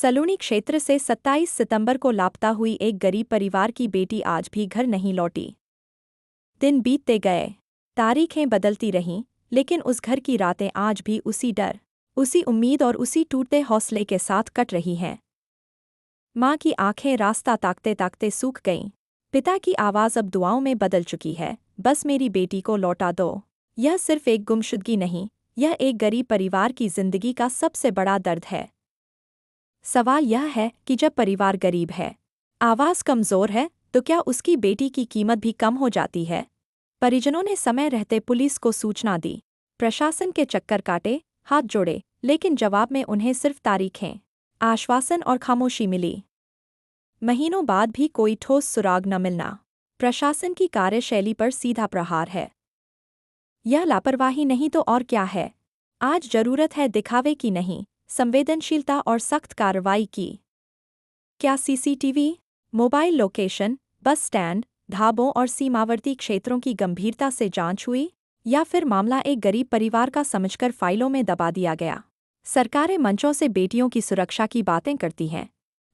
सलूनी क्षेत्र से 27 सितंबर को लापता हुई एक गरीब परिवार की बेटी आज भी घर नहीं लौटी। दिन बीतते गए, तारीखें बदलती रहीं, लेकिन उस घर की रातें आज भी उसी डर, उसी उम्मीद और उसी टूटते हौसले के साथ कट रही हैं। माँ की आंखें रास्ता ताकते ताकते सूख गईं। पिता की आवाज़ अब दुआओं में बदल चुकी है, बस मेरी बेटी को लौटा दो। यह सिर्फ एक गुमशुदगी नहीं, यह एक गरीब परिवार की जिंदगी का सबसे बड़ा दर्द है। सवाल यह है कि जब परिवार गरीब है, आवाज़ कमज़ोर है, तो क्या उसकी बेटी की कीमत भी कम हो जाती है? परिजनों ने समय रहते पुलिस को सूचना दी, प्रशासन के चक्कर काटे, हाथ जोड़े, लेकिन जवाब में उन्हें सिर्फ तारीखें, आश्वासन और खामोशी मिली। महीनों बाद भी कोई ठोस सुराग न मिलना, प्रशासन की कार्यशैली पर सीधा प्रहार है। यह लापरवाही नहीं तो और क्या है? आज जरूरत है दिखावे की नहीं, संवेदनशीलता और सख्त कार्रवाई की। क्या CCTV, mobile location, bus stand, ढाबों और सीमावर्ती क्षेत्रों की गंभीरता से जांच हुई, या फिर मामला एक गरीब परिवार का समझकर फाइलों में दबा दिया गया? सरकारें मंचों से बेटियों की सुरक्षा की बातें करती हैं,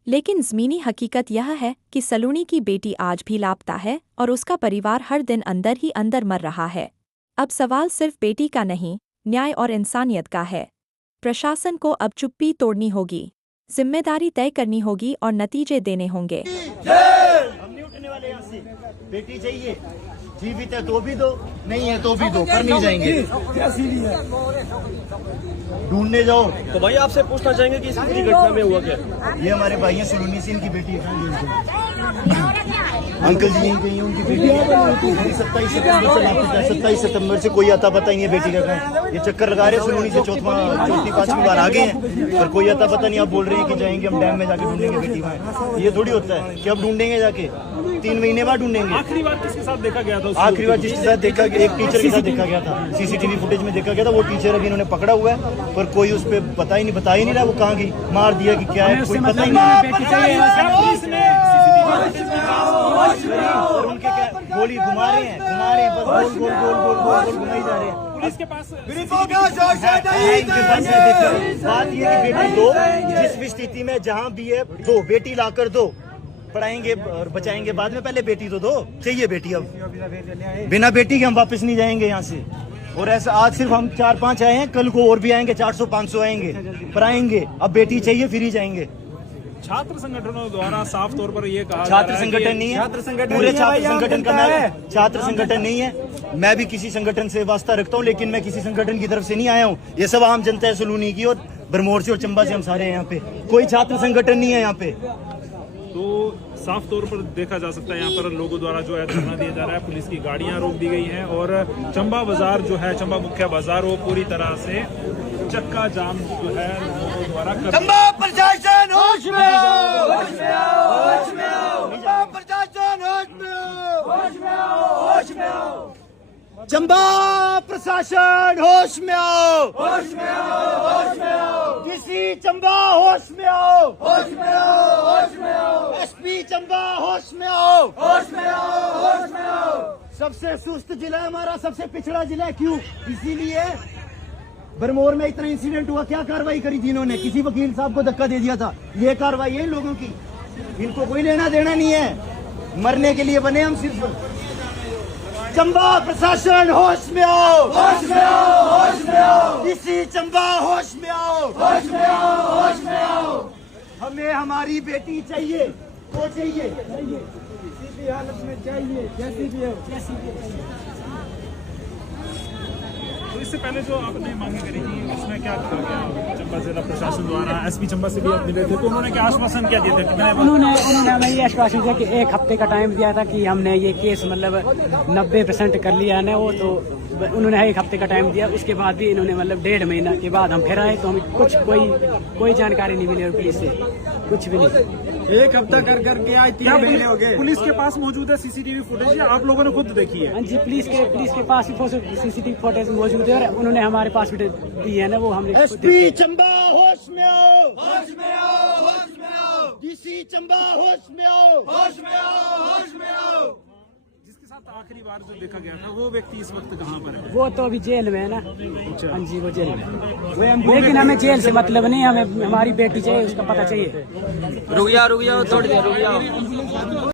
लेकिन ज़मीनी हकीकत यह है कि सलूनी की बेटी आज भी लापता है और उसका परिवार हर दिन अंदर ही अंदर मर रहा है। अब सवाल सिर्फ बेटी का नहीं, न्याय और इंसानियत का है। प्रशासन को अब चुप्पी तोड़नी होगी, जिम्मेदारी तय करनी होगी और नतीजे देने होंगे। हम नहीं उठने वाले यहाँ से। बेटी चाहिए, जीवित है तो भी दो, नहीं है तो भी दो, पर नहीं जाएंगे। ढूंढने जाओ। तो भाई आपसे पूछना चाहेंगे कि इस पूरी घटना में हुआ क्या? ये हमारे भाई हैं, सलूनी से इनकी बेटी है। अंकल जी यहीं कहीं उनकी बेटी है। 27 सितंबर से लापता है। 27 सितंबर से कोई आता पता नहीं है बेटी का कहाँ है। ये चक्कर लगा रहे हैं, सलूनी से चौथी पांचवी बार आ गए हैं, पर कोई आता पता नहीं। आप बोल रहे हैं कि जाएंगे हम डैम में जाके ढूंढेंगे बेटी वहाँ। ये थोड़ी होता है कि अब ढूंढेंगे जाके, 3 महीने बाद ढूंढेंगे। आखिरी बार किसके साथ देखा गया था? आखिरी बार जिसके साथ देखा गया, एक टीचर के साथ देखा गया था। सीसीटीवी फुटेज में देखा गया था। वो टीचर अभी इन्होंने पकड़ा हुआ है, पर कोई उस पर बता ही नहीं रहा वो कहाँ गई, मार दिया कि क्या है, कोई पता ही नहीं। उनके क्या गोली घुमा रहे हैं, बस गोल घुमाई जा रहे हैं। पुलिस के पास बात ये कि बेटी दो, जिस भी स्थिति में जहाँ भी है दो, बेटी लाकर दो। पढ़ाएंगे और बचाएंगे बाद में, पहले बेटी तो दो। चाहिए बेटी, अब बिना बेटी के हम वापस नहीं जाएंगे यहाँ से। और ऐसा आज सिर्फ हम 4-5 आए हैं, कल को और भी आएंगे, 400-500 आएंगे, पर आएंगे। अब बेटी चाहिए फिर ही जाएंगे। छात्र संगठनों द्वारा साफ तौर पर ये कहा, छात्र संगठन नहीं है, पूरे छात्र संगठन का मैं छात्र संगठन नहीं है। मैं भी किसी संगठन से वास्ता रखता हूँ, लेकिन मैं किसी संगठन की तरफ से नहीं आया हूँ। ये सब आम जनता है, सलूनी की और भरमौर से और चंबा से हम सारे हैं यहाँ पे। कोई छात्र संगठन नहीं है यहाँ पे। तो साफ तौर पर देखा जा सकता है यहाँ पर लोगों द्वारा जो है धरना दिया जा रहा है, पुलिस की गाड़ियां रोक दी गई हैं और चंबा बाजार जो है, चंबा मुख्य बाजार, वो पूरी तरह से चक्का जाम जो है लोगों द्वारा चंबा प्रशासन होश में आओ, होश में आओ, होश में आओ। चंबा प्रशासन होश में आओ, होश में आओ, होश में आओ। चंबा प्रशासन होश में आओ, होश में आओ, होश में आओ। डीसी चंबा होश में आओ, होश में आओ, होश में आओ। एसपी चंबा होश में आओ, होश में आओ, होश में आओ। सबसे सुस्त जिला हमारा, सबसे पिछड़ा जिला है। क्यों? इसीलिए भरमौर में इतना इंसिडेंट हुआ। क्या कार्रवाई करी थी इन्होंने? किसी वकील साहब को धक्का दे दिया था। ये कार्रवाई है इन लोगों की। इनको कोई लेना देना नहीं है, मरने के लिए बने हम सिर्फ। चंबा प्रशासन होश में आओ, होश में आओ, होश में आओ। इसी चंबा होश में आओ, होश में आओ, होश में आओ। हमें हमारी बेटी चाहिए, वो चाहिए, किसी भी हालत में चाहिए, जैसी भी हो, जैसी भी। तो इससे पहले जो आपने मांगे करी थी उसमें क्या कहा गया? चंबा जिला प्रशासन द्वारा एसपी चंबा से भी आप मिले थे, तो उन्होंने क्या आश्वासन क्या दिया था? उन्होंने हमें ये आश्वासन दिया कि 1 हफ्ते का टाइम दिया था कि हमने ये केस मतलब 90% कर लिया है वो। तो उन्होंने 1 हफ्ते का टाइम दिया। उसके बाद भी इन्होंने मतलब 1.5 महीना के बाद हम फिर आए तो हमें कोई जानकारी नहीं मिली और पुलिस से कुछ भी नहीं। 1 हफ्ता कर करके आज 3 महीने हो गए। पुलिस के पास मौजूद है सीसीटीवी फुटेज, आप लोगों ने खुद देखी है? हाँ जी, पुलिस के पास भी सीसीटीवी फुटेज मौजूद है और उन्होंने हमारे पास भी दी है ना, वो हमने। एसपी चंबा होश में आओ, होश में आओ, होश में आओ। डीसी चंबा होश में आओ, होश में आओ, होश में आओ। जिसके साथ वक्त आखिरी बार जो देखा गया था वो व्यक्ति इस वक्त कहाँ पर है? वो तो अभी जेल में है ना। हाँ जी, वो जेल में है। लेकिन हमें जेल से मतलब नहीं, हमें हमारी बेटी चाहिए, उसका पता चाहिए। रुक जाओ थोड़ी देर रुक जाओ।